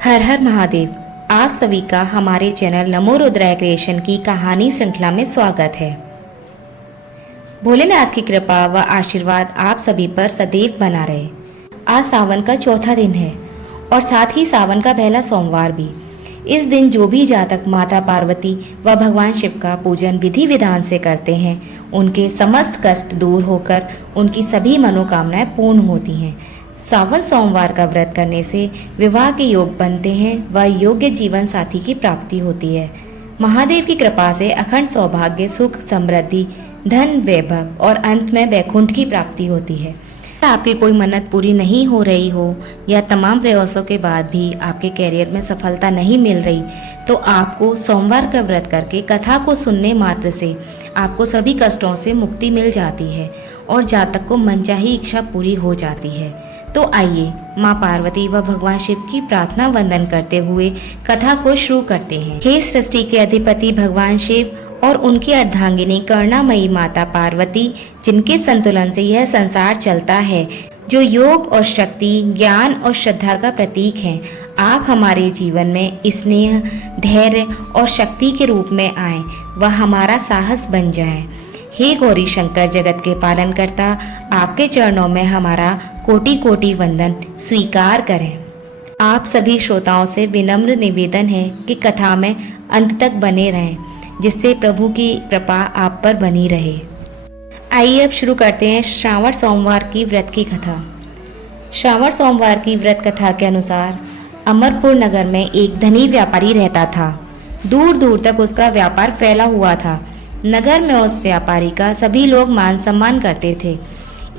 हर हर महादेव। आप सभी का हमारे चैनल नमो रुद्राय क्रिएशन की कहानी श्रृंखला में स्वागत है। भोलेनाथ की कृपा व आशीर्वाद आप सभी पर सदैव बना रहे। आज सावन का चौथा दिन है और साथ ही सावन का पहला सोमवार भी। इस दिन जो भी जातक माता पार्वती व भगवान शिव का पूजन विधि विधान से करते हैं, उनके समस्त कष्ट दूर होकर उनकी सभी मनोकामनाएं पूर्ण होती हैं। सावन सोमवार का व्रत करने से विवाह के योग बनते हैं व योग्य जीवन साथी की प्राप्ति होती है। महादेव की कृपा से अखंड सौभाग्य, सुख, समृद्धि, धन, वैभव और अंत में वैकुंठ की प्राप्ति होती है। आपकी कोई मन्नत पूरी नहीं हो रही हो या तमाम प्रयासों के बाद भी आपके कैरियर में सफलता नहीं मिल रही, तो आपको सोमवार का व्रत करके कथा को सुनने मात्र से आपको सभी कष्टों से मुक्ति मिल जाती है और जातक को मनचाही इच्छा पूरी हो जाती है। तो आइए माँ पार्वती व भगवान शिव की प्रार्थना वंदन करते हुए कथा को शुरू करते हैं। हे सृष्टि के अधिपति भगवान शिव और उनकी अर्धांगिनी करुणामयी माता पार्वती, जिनके संतुलन से यह संसार चलता है, जो योग और शक्ति, ज्ञान और श्रद्धा का प्रतीक हैं, आप हमारे जीवन में स्नेह, धैर्य और शक्ति के रूप में आए व हमारा साहस बन जाएं। हे गौरी शंकर जगत के पालन करता, आपके चरणों में हमारा कोटि कोटि वंदन स्वीकार करें। आप सभी श्रोताओं से विनम्र निवेदन है कि कथा में अंत तक बने रहें, जिससे प्रभु की कृपा आप पर बनी रहे। आइए अब शुरू करते हैं श्रावण सोमवार की व्रत की कथा। श्रावण सोमवार की व्रत कथा के अनुसार अमरपुर नगर में एक धनी व्यापारी रहता था। दूर दूर तक उसका व्यापार फैला हुआ था। नगर में उस व्यापारी का सभी लोग मान सम्मान करते थे।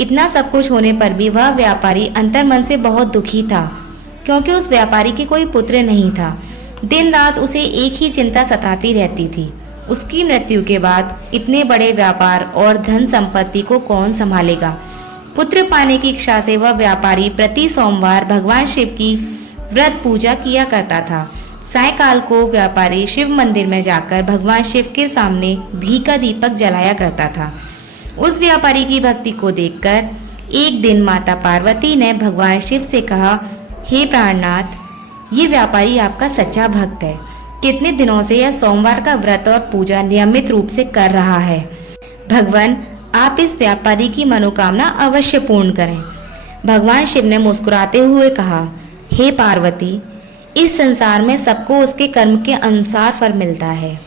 इतना सब कुछ होने पर भी वह व्यापारी अंतर्मन से बहुत दुखी था, क्योंकि उस व्यापारी के कोई पुत्र नहीं था। दिन रात उसे एक ही चिंता सताती रहती थी, उसकी मृत्यु के बाद इतने बड़े व्यापार और धन संपत्ति को कौन संभालेगा। पुत्र पाने की इच्छा से वह व्यापारी प्रति सोमवार भगवान शिव की व्रत पूजा किया करता था। सायकाल को व्यापारी शिव मंदिर में जाकर भगवान शिव के सामने घी का दीपक जलाया करता था। उस व्यापारी की भक्ति को देखकर एक दिन माता पार्वती ने भगवान शिव से कहा, हे प्राणनाथ, ये व्यापारी आपका सच्चा भक्त है। कितने दिनों से यह सोमवार का व्रत और पूजा नियमित रूप से कर रहा है। भगवान, आप इस व्यापारी की मनोकामना अवश्य पूर्ण करें। भगवान शिव ने मुस्कुराते हुए कहा, हे पार्वती, इस संसार में सबको उसके कर्म के अनुसार फल मिलता है।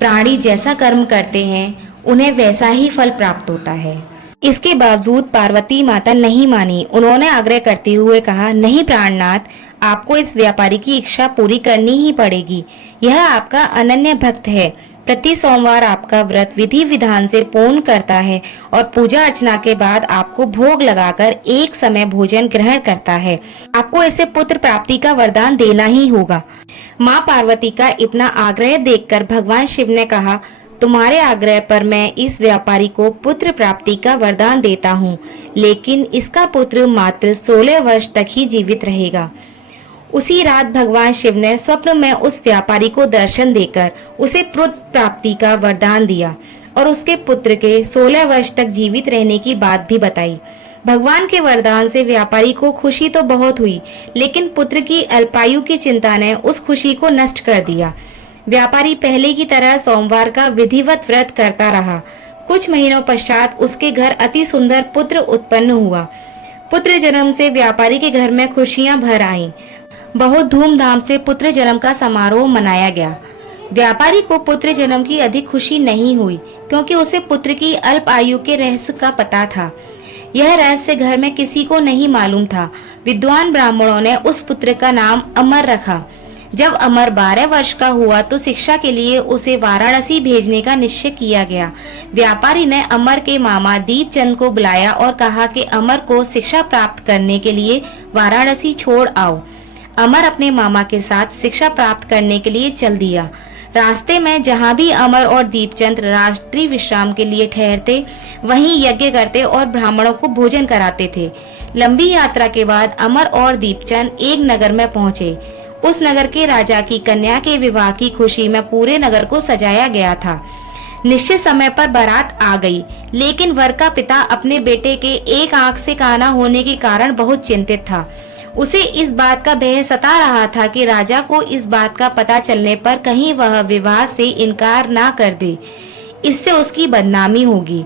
प्राणी जैसा कर्म करते हैं, उन्हें वैसा ही फल प्राप्त होता है। इसके बावजूद पार्वती माता नहीं मानी। उन्होंने आग्रह करते हुए कहा, नहीं प्राणनाथ, आपको इस व्यापारी की इच्छा पूरी करनी ही पड़ेगी। यह आपका अनन्य भक्त है। प्रति सोमवार आपका व्रत विधि विधान से पूर्ण करता है और पूजा अर्चना के बाद आपको भोग लगाकर एक समय भोजन ग्रहण करता है। आपको इसे पुत्र प्राप्ति का वरदान देना ही होगा। माँ पार्वती का इतना आग्रह देखकर भगवान शिव ने कहा, तुम्हारे आग्रह पर मैं इस व्यापारी को पुत्र प्राप्ति का वरदान देता हूँ, लेकिन इसका पुत्र मात्र 16 वर्ष तक ही जीवित रहेगा। उसी रात भगवान शिव ने स्वप्न में उस व्यापारी को दर्शन देकर उसे पुत्र प्राप्ति का वरदान दिया और उसके पुत्र के 16 वर्ष तक जीवित रहने की बात भी बताई। भगवान के वरदान से व्यापारी को खुशी तो बहुत हुई, लेकिन पुत्र की अल्पायु की चिंता ने उस खुशी को नष्ट कर दिया। व्यापारी पहले की तरह सोमवार का विधिवत व्रत करता रहा। कुछ महीनों पश्चात उसके घर अति सुंदर पुत्र उत्पन्न हुआ। पुत्र जन्म से व्यापारी के घर में खुशियां भर आईं। बहुत धूमधाम से पुत्र जन्म का समारोह मनाया गया। व्यापारी को पुत्र जन्म की अधिक खुशी नहीं हुई, क्योंकि उसे पुत्र की अल्प आयु के रहस्य का पता था। यह रहस्य घर में किसी को नहीं मालूम था। विद्वान ब्राह्मणों ने उस पुत्र का नाम अमर रखा। जब अमर 12 वर्ष का हुआ तो शिक्षा के लिए उसे वाराणसी भेजने का निश्चय किया गया। व्यापारी ने अमर के मामा दीपचंद को बुलाया और कहा कि अमर को शिक्षा प्राप्त करने के लिए वाराणसी छोड़ आओ। अमर अपने मामा के साथ शिक्षा प्राप्त करने के लिए चल दिया। रास्ते में जहाँ भी अमर और दीपचंद रात्रि विश्राम के लिए ठहरते, वहीं यज्ञ करते और ब्राह्मणों को भोजन कराते थे। लंबी यात्रा के बाद अमर और दीपचंद एक नगर में पहुँचे। उस नगर के राजा की कन्या के विवाह की खुशी में पूरे नगर को सजाया गया था। निश्चित समय पर बारात आ गई, लेकिन वर का पिता अपने बेटे के एक आंख से काना होने के कारण बहुत चिंतित था। उसे इस बात का भय सता रहा था कि राजा को इस बात का पता चलने पर कहीं वह विवाह से इनकार ना कर दे, इससे उसकी बदनामी होगी।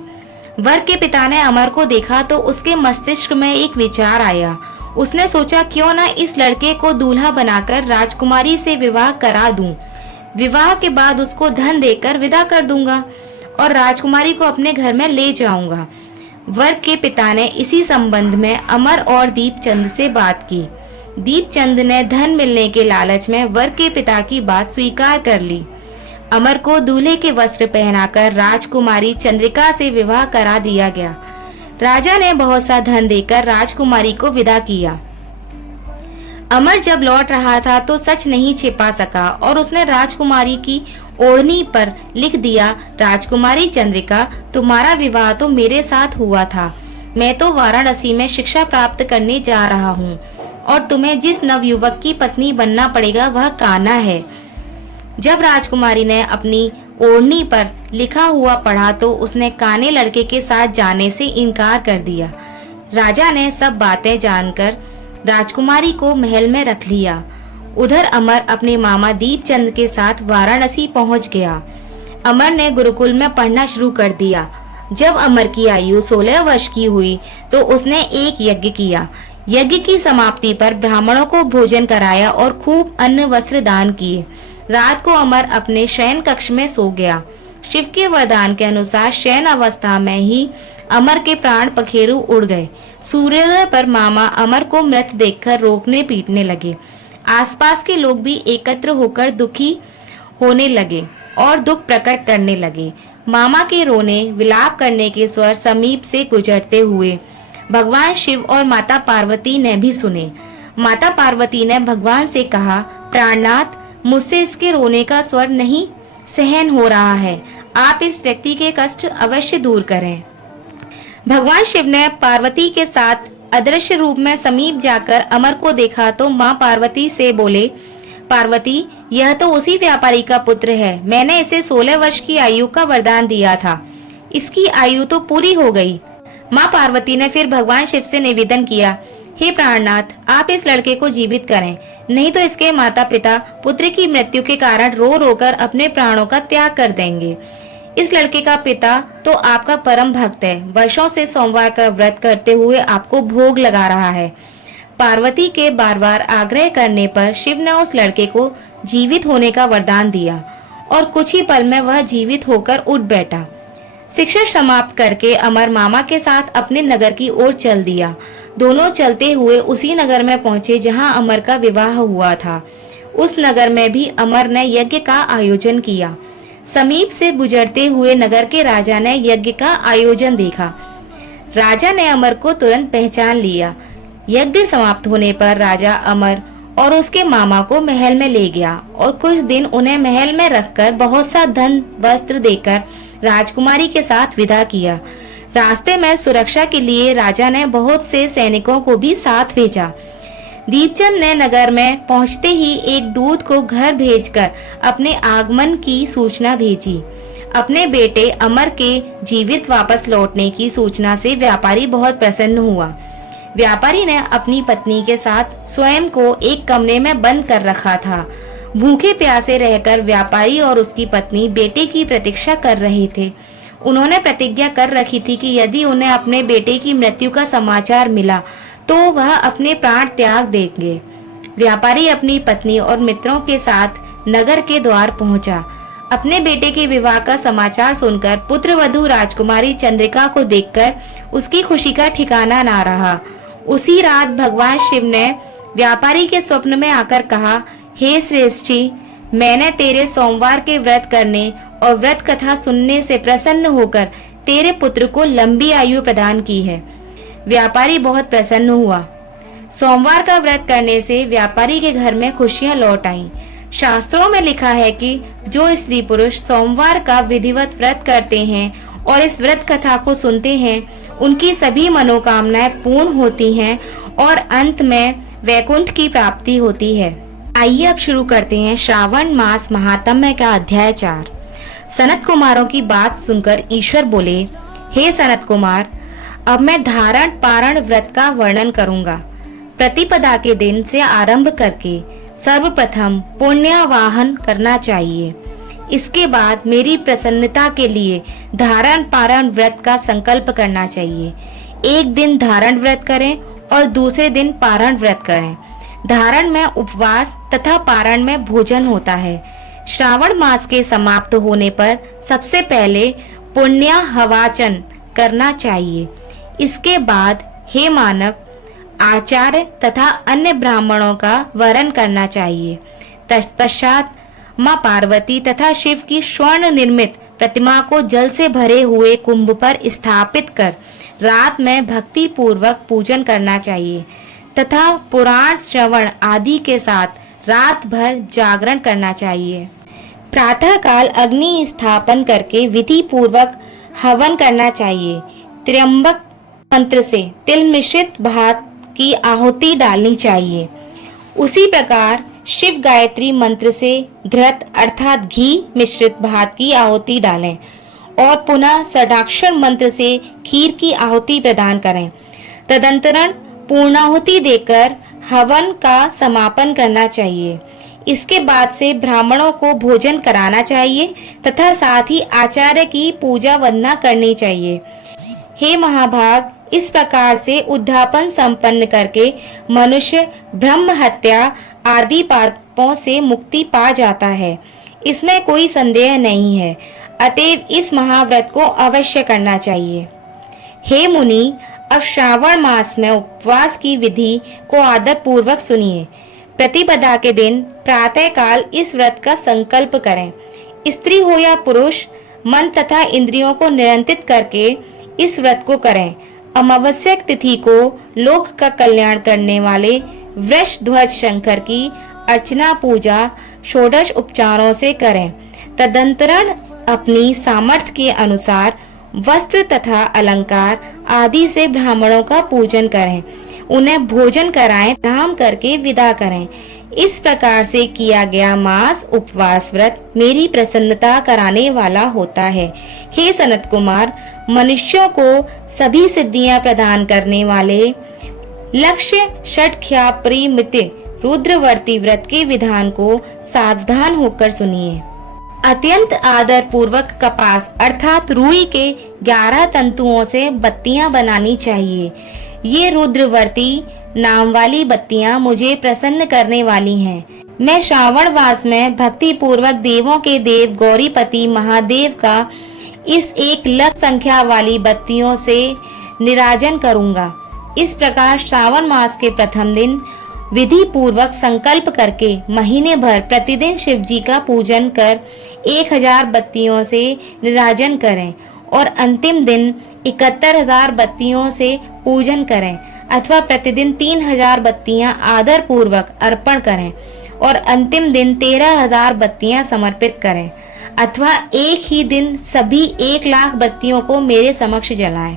वर के पिता ने अमर को देखा तो उसके मस्तिष्क में एक विचार आया। उसने सोचा क्यों न इस लड़के को दूल्हा बनाकर राजकुमारी से विवाह करा दूं। विवाह के बाद उसको धन देकर विदा कर दूंगा और राजकुमारी को अपने घर में ले जाऊंगा। वर के पिता ने इसी संबंध में अमर और दीपचंद से बात की। दीपचंद ने धन मिलने के लालच में वर के पिता की बात स्वीकार कर ली। अमर को दूल्हे के वस्त्र पहनाकर राजकुमारी चंद्रिका से विवाह करा दिया गया। राजा ने बहुत सा धन देकर राजकुमारी को विदा किया। अमर जब लौट रहा था तो सच नहीं छिपा सका और उसने राजकुमारी की ओढ़नी पर लिख दिया, राजकुमारी चंद्रिका, तुम्हारा विवाह तो मेरे साथ हुआ था। मैं तो वाराणसी में शिक्षा प्राप्त करने जा रहा हूँ और तुम्हें जिस नवयुवक की पत्नी बनना पड़ेगा वह कान्हा है। जब राजकुमारी ने अपनी ओढ़नी पर लिखा हुआ पढ़ा तो उसने काने लड़के के साथ जाने से इनकार कर दिया। राजा ने सब बातें जानकर राजकुमारी को महल में रख लिया। उधर अमर अपने मामा दीपचंद के साथ वाराणसी पहुंच गया। अमर ने गुरुकुल में पढ़ना शुरू कर दिया। जब अमर की आयु 16 वर्ष की हुई तो उसने एक यज्ञ किया। यज्ञ की समाप्ति पर ब्राह्मणों को भोजन कराया और खूब अन्न वस्त्र दान किए। रात को अमर अपने शयन कक्ष में सो गया। शिव के वरदान के अनुसार शयन अवस्था में ही अमर के प्राण पखेरु उड़ गए। सूर्योदय पर मामा अमर को मृत देखकर रोकने पीटने लगे। आसपास के लोग भी एकत्र होकर दुखी होने लगे और दुख प्रकट करने लगे। मामा के रोने विलाप करने के स्वर समीप से गुजरते हुए भगवान शिव और माता पार्वती ने भी सुने। माता पार्वती ने भगवान से कहा, प्राणनाथ, मुझसे इसके रोने का स्वर नहीं सहन हो रहा है। आप इस व्यक्ति के कष्ट अवश्य दूर करें। भगवान शिव ने पार्वती के साथ अदृश्य रूप में समीप जाकर अमर को देखा तो माँ पार्वती से बोले, पार्वती, यह तो उसी व्यापारी का पुत्र है। मैंने इसे 16 वर्ष की आयु का वरदान दिया था। इसकी आयु तो पूरी हो गई। माँ पार्वती ने फिर भगवान शिव से निवेदन किया, हे प्राणनाथ, आप इस लड़के को जीवित करें, नहीं तो इसके माता पिता पुत्र की मृत्यु के कारण रो रो कर अपने प्राणों का त्याग कर देंगे। इस लड़के का पिता तो आपका परम भक्त है, वर्षों से सोमवार का व्रत करते हुए आपको भोग लगा रहा है। पार्वती के बार बार आग्रह करने पर शिव ने उस लड़के को जीवित होने का वरदान दिया और कुछ ही पल में वह जीवित होकर उठ बैठा। शिक्षा समाप्त करके अमर मामा के साथ अपने नगर की ओर चल दिया। दोनों चलते हुए उसी नगर में पहुंचे जहां अमर का विवाह हुआ था। उस नगर में भी अमर ने यज्ञ का आयोजन किया। समीप से गुजरते हुए नगर के राजा ने यज्ञ का आयोजन देखा। राजा ने अमर को तुरंत पहचान लिया। यज्ञ समाप्त होने पर राजा अमर और उसके मामा को महल में ले गया और कुछ दिन उन्हें महल में रखकर बहुत सा धन वस्त्र देकर राजकुमारी के साथ विदा किया। रास्ते में सुरक्षा के लिए राजा ने बहुत से सैनिकों को भी साथ भेजा। दीपचंद ने नगर में पहुंचते ही एक दूत को घर भेजकर अपने आगमन की सूचना भेजी। अपने बेटे अमर के जीवित वापस लौटने की सूचना से व्यापारी बहुत प्रसन्न हुआ। व्यापारी ने अपनी पत्नी के साथ स्वयं को एक कमरे में बंद कर रखा था। भूखे प्यासे रहकर व्यापारी और उसकी पत्नी बेटे की प्रतीक्षा कर रहे थे। उन्होंने प्रतिज्ञा कर रखी थी कि यदि उन्हें अपने बेटे की मृत्यु का समाचार मिला तो वह अपने प्राण त्याग देंगे। व्यापारी अपनी पत्नी और मित्रों के साथ नगर के द्वार पहुंचा। अपने बेटे के विवाह का समाचार सुनकर पुत्रवधू राजकुमारी चंद्रिका को देखकर उसकी खुशी का ठिकाना ना रहा। उसी रात भगवान शिव ने व्यापारी के स्वप्न में आकर कहा, हे श्रेष्ठी, मैंने तेरे सोमवार के व्रत करने और व्रत कथा सुनने से प्रसन्न होकर तेरे पुत्र को लंबी आयु प्रदान की है। व्यापारी बहुत प्रसन्न हुआ। सोमवार का व्रत करने से व्यापारी के घर में खुशियां लौट आईं। शास्त्रों में लिखा है कि जो स्त्री पुरुष सोमवार का विधिवत व्रत करते हैं और इस व्रत कथा को सुनते हैं, उनकी सभी मनोकामनाएं पूर्ण होती हैं और अंत में वैकुंठ की प्राप्ति होती है। आइए अब शुरू करते हैं श्रावण मास महात्म्य का अध्याय 4। सनत कुमारों की बात सुनकर ईश्वर बोले, हे सनत कुमार, अब मैं धारण पारण व्रत का वर्णन करूंगा। प्रतिपदा के दिन से आरंभ करके सर्वप्रथम पुण्यावाहन करना चाहिए। इसके बाद मेरी प्रसन्नता के लिए धारण पारण व्रत का संकल्प करना चाहिए। एक दिन धारण व्रत करें और दूसरे दिन पारण व्रत करें। धारण में उपवास तथा पारण में भोजन होता है। श्रावण मास के समाप्त होने पर सबसे पहले पुण्याहवाचन करना चाहिए। इसके बाद हे मानव, आचार्य तथा अन्य ब्राह्मणों का वरण करना चाहिए। तत्पश्चात माँ पार्वती तथा शिव की स्वर्ण निर्मित प्रतिमा को जल से भरे हुए कुंभ पर स्थापित कर रात में भक्ति पूर्वक पूजन करना चाहिए तथा पुराण श्रवण आदि के साथ रात भर जागरण करना चाहिए। प्रातः काल अग्नि स्थापन करके विधि पूर्वक हवन करना चाहिए। त्र्यंबक मंत्र से तिल मिश्रित भात की आहुति डालनी चाहिए। उसी प्रकार शिव गायत्री मंत्र से घृत अर्थात घी मिश्रित भात की आहुति डालें और पुनः षडाक्षर मंत्र से खीर की आहुति प्रदान करें। तदंतरण पूर्णाहुति देकर हवन का समापन करना चाहिए। इसके बाद से ब्राह्मणों को भोजन कराना चाहिए तथा साथ ही आचार्य की पूजा वंदना करनी चाहिए। हे महाभाग, इस प्रकार से उद्यापन संपन्न करके मनुष्य ब्रह्म हत्या आदि पापों से मुक्ति पा जाता है। इसमें कोई संदेह नहीं है। अतएव इस महाव्रत को अवश्य करना चाहिए। हे मुनि, अब श्रावण मास में उपवास की विधि को आदर पूर्वक सुनिए। प्रतिपदा के दिन प्रातः काल इस व्रत का संकल्प करें। स्त्री हो या पुरुष, मन तथा इंद्रियों को नियंत्रित करके इस व्रत को करें। अमावस्या तिथि को लोक का कल्याण करने वाले वृषध्वज शंकर की अर्चना पूजा षोडश उपचारों से करें। तदंतरण अपनी सामर्थ्य के अनुसार वस्त्र तथा अलंकार आदि से ब्राह्मणों का पूजन करें। उन्हें भोजन कराएं, प्रणाम करके विदा करें। इस प्रकार से किया गया मास उपवास व्रत मेरी प्रसन्नता कराने वाला होता है। हे सनत कुमार, मनुष्यों को सभी सिद्धियां प्रदान करने वाले लक्ष्य षटख्या परिमित रुद्रवर्ती व्रत के विधान को सावधान होकर सुनिए। अत्यंत आदर पूर्वक कपास अर्थात रुई के 11 तंतुओं से बत्तियां बनानी चाहिए। ये रुद्रवर्ती नाम वाली बत्तियां मुझे प्रसन्न करने वाली हैं। मैं श्रावण मास में भक्ति पूर्वक देवों के देव गौरीपति महादेव का इस 1 लाख संख्या वाली बत्तियों से निराजन करूंगा। इस प्रकार श्रावण मास के प्रथम दिन विधि पूर्वक संकल्प करके महीने भर प्रतिदिन शिव जी का पूजन कर 1000 बत्तियों से निराजन करें और अंतिम दिन 71,000 बत्तियों से पूजन करें अथवा प्रतिदिन 3000 बत्तियां आदर पूर्वक अर्पण करें और अंतिम दिन 13,000 बत्तियां समर्पित करें अथवा एक ही दिन सभी 1 लाख बत्तियों को मेरे समक्ष जलाएं।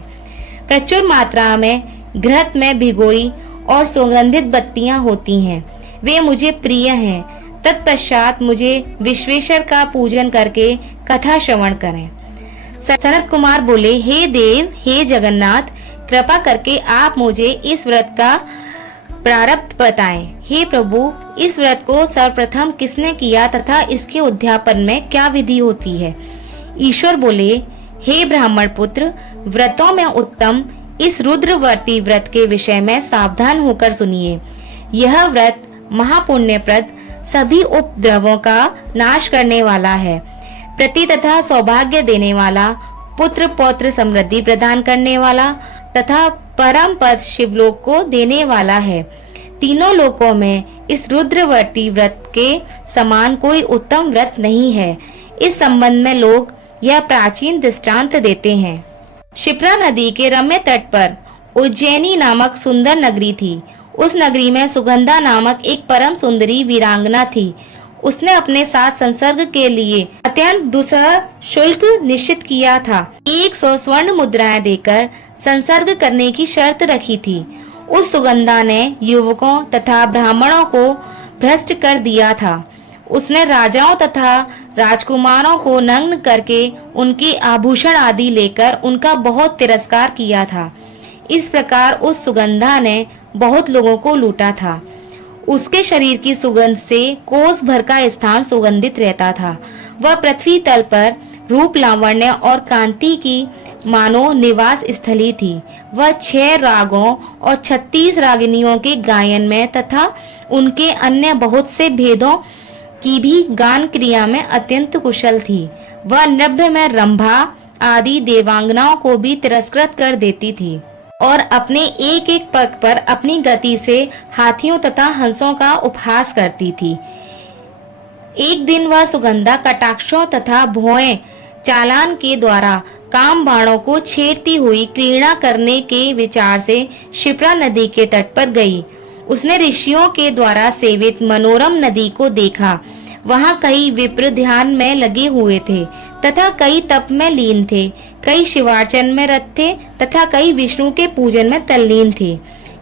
प्रचुर मात्रा में घृत में भिगोई और सुगंधित बत्तियां होती हैं, वे मुझे प्रिय हैं। तत्पश्चात मुझे विश्वेश्वर का पूजन करके कथा श्रवण करें। सनत कुमार बोले, हे देव, हे जगन्नाथ, कृपा करके आप मुझे इस व्रत का प्रारब्ध बताएं। हे प्रभु, इस व्रत को सर्वप्रथम किसने किया तथा इसके उद्यापन में क्या विधि होती है? ईश्वर बोले, हे ब्राह्मण पुत्र, व्रतों में उत्तम इस रुद्रवर्ती व्रत के विषय में सावधान होकर सुनिए। यह व्रत महापुण्यप्रद, सभी उपद्रवों का नाश करने वाला है, प्रति तथा सौभाग्य देने वाला, पुत्र पौत्र समृद्धि प्रदान करने वाला तथा परम पद शिवलोक को देने वाला है। तीनों लोकों में इस रुद्रवर्ती व्रत के समान कोई उत्तम व्रत नहीं है। इस संबंध में लोग यह प्राचीन दृष्टांत देते हैं। क्षिप्रा नदी के रम्य तट पर उज्जैनी नामक सुंदर नगरी थी। उस नगरी में सुगंधा नामक एक परम सुंदरी वीरांगना थी। उसने अपने साथ संसर्ग के लिए अत्यंत दुसह शुल्क निश्चित किया था। 100 स्वर्ण मुद्राएं देकर संसर्ग करने की शर्त रखी थी। उस सुगंधा ने युवकों तथा ब्राह्मणों को भ्रष्ट कर दिया था। उसने राजाओं तथा राजकुमारों को नग्न करके उनके आभूषण आदि लेकर उनका बहुत तिरस्कार किया था। इस प्रकार उस सुगंधा ने बहुत लोगों को लूटा था। उसके शरीर की सुगंध से कोस भर का स्थान सुगंधित रहता था। वह पृथ्वी तल पर रूप, लावण्य और कांति की मानो निवास स्थली थी। वह 6 रागों और 36 रागिनियों के गायन में तथा उनके अन्य बहुत से भेदों की भी गान क्रिया में अत्यंत कुशल थी। वह नृत्य में रंभा आदि देवांगनाओं को भी तिरस्कृत कर देती थी और अपने एक एक पग पर अपनी गति से हाथियों तथा हंसों का उपहास करती थी। एक दिन वह सुगंधा कटाक्षों तथा भौएं चालान के द्वारा काम बाणों को छेड़ती हुई क्रीड़ा करने के विचार से शिप्रा नदी के तट पर गई। उसने ऋषियों के द्वारा सेवित मनोरम नदी को देखा। वहां कई विप्र ध्यान में लगे हुए थे तथा कई तप में लीन थे, कई शिवार्चन में रत थे तथा कई विष्णु के पूजन में तल्लीन थे।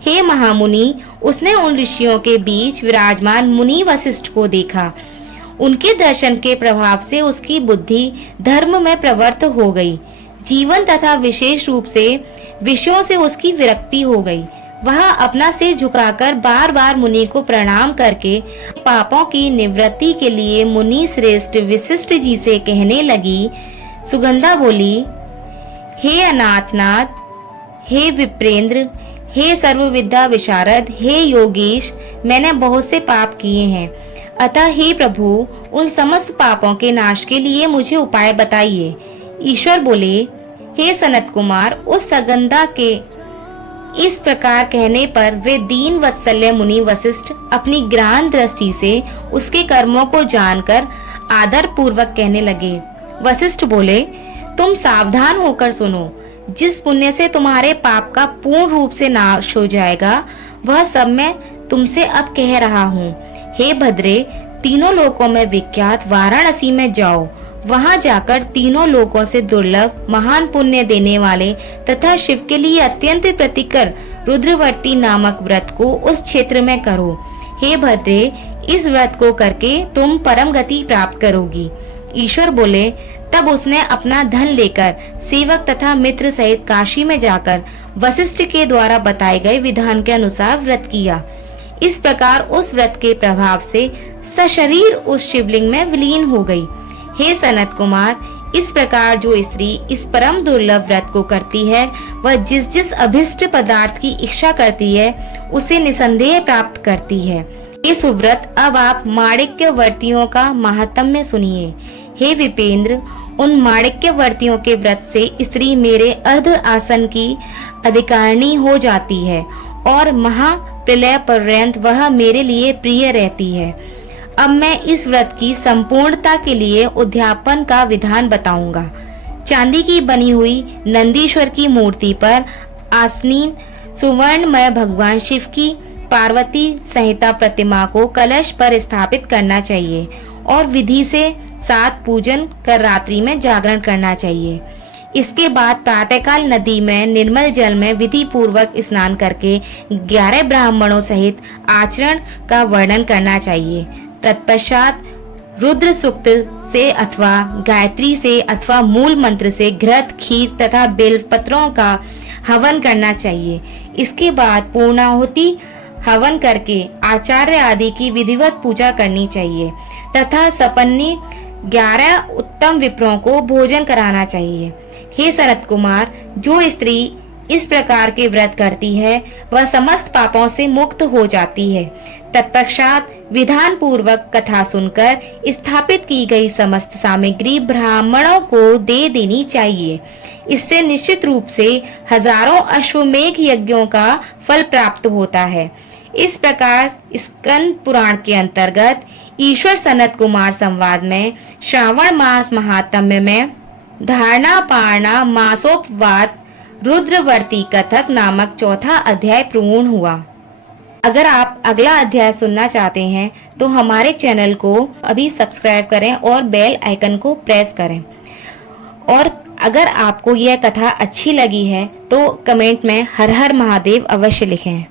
हे महामुनि, उसने उन ऋषियों के बीच विराजमान मुनि वशिष्ठ को देखा। उनके दर्शन के प्रभाव से उसकी बुद्धि धर्म में प्रवृत्त हो गई। जीवन तथा विशेष रूप से विषयों से उसकी विरक्ति हो गई। वह अपना सिर झुकाकर बार बार मुनि को प्रणाम करके पापों की निवृत्ति के लिए मुनि श्रेष्ठ वशिष्ठ जी से कहने लगी। सुगंधा बोली, हे अनाथनाथ, हे विप्रेंद्र, हे सर्वविद्या विशारद, हे योगेश, मैंने बहुत से पाप किए हैं। अतः हे प्रभु, उन समस्त पापों के नाश के लिए मुझे उपाय बताइए। ईश्वर बोले, हे सनत कुमार, उस सुगंधा के इस प्रकार कहने पर वे दीन वत्सल्य मुनि वशिष्ठ अपनी ज्ञान दृष्टि से उसके कर्मों को जानकर आदर पूर्वक कहने लगे। वशिष्ठ बोले, तुम सावधान होकर सुनो। जिस पुण्य से तुम्हारे पाप का पूर्ण रूप से नाश हो जाएगा, वह सब मैं तुमसे अब कह रहा हूँ। हे भद्रे, तीनों लोकों में विख्यात वाराणसी में जाओ। वहां जाकर तीनों लोकों से दुर्लभ महान पुण्य देने वाले तथा शिव के लिए अत्यंत प्रतिकर रुद्रवर्ती नामक व्रत को उस क्षेत्र में करो। हे भद्रे, इस व्रत को करके तुम परम गति प्राप्त करोगी। ईश्वर बोले, तब उसने अपना धन लेकर सेवक तथा मित्र सहित काशी में जाकर वशिष्ठ के द्वारा बताए गए विधान के अनुसार व्रत किया। इस प्रकार उस व्रत के प्रभाव से सशरीर उस शिवलिंग में विलीन हो गई। हे सनत कुमार, इस प्रकार जो स्त्री इस परम दुर्लभ व्रत को करती है, वह जिस जिस अभिष्ट पदार्थ की इच्छा करती है, उसे निसंदेह प्राप्त करती है। ये सुव्रत, अब आप माणिक्यवर्तियों का महात्म्य सुनिए। हे विपेंद्र, उन माणिक्यवर्तियों के व्रत से स्त्री मेरे अर्ध आसन की अधिकारिणी हो जाती है और महाप्रलय पर्यंत वह मेरे लिए प्रिय रहती है। अब मैं इस व्रत की संपूर्णता के लिए उद्यापन का विधान बताऊंगा। चांदी की बनी हुई नंदीश्वर की मूर्ति पर आसीन सुवर्णमय भगवान शिव की पार्वती सहिता प्रतिमा को कलश पर स्थापित करना चाहिए और विधि से 7 पूजन कर रात्रि में जागरण करना चाहिए। इसके बाद प्रातःकाल नदी में निर्मल जल में विधि पूर्वक स्नान करके 11 ब्राह्मणों सहित आचरण का वर्णन करना चाहिए। तत्पश्चात रुद्र सूक्त से अथवा गायत्री से अथवा मूल मंत्र से घृत, खीर तथा बेल पत्रों का हवन करना चाहिए। इसके बाद पूर्णाहुति हवन करके आचार्य आदि की विधिवत पूजा करनी चाहिए तथा सपन्नी 11 उत्तम विप्रों को भोजन कराना चाहिए। हे सनत कुमार, जो स्त्री इस प्रकार के व्रत करती है, वह समस्त पापों से मुक्त हो जाती है। तत्पश्चात विधान पूर्वक कथा सुनकर स्थापित की गई समस्त सामग्री ब्राह्मणों को दे देनी चाहिए। इससे निश्चित रूप से हजारों अश्वमेघ यज्ञों का फल प्राप्त होता है। इस प्रकार स्कंद पुराण के अंतर्गत ईश्वर सनत कुमार संवाद में श्रावण मास महात्म्य में धारणा पारणा मासोपवाद रुद्रवर्ती कथक नामक चौथा अध्याय पूर्ण हुआ। अगर आप अगला अध्याय सुनना चाहते हैं तो हमारे चैनल को अभी सब्सक्राइब करें और बेल आइकन को प्रेस करें। और अगर आपको यह कथा अच्छी लगी है तो कमेंट में हर हर महादेव अवश्य लिखें।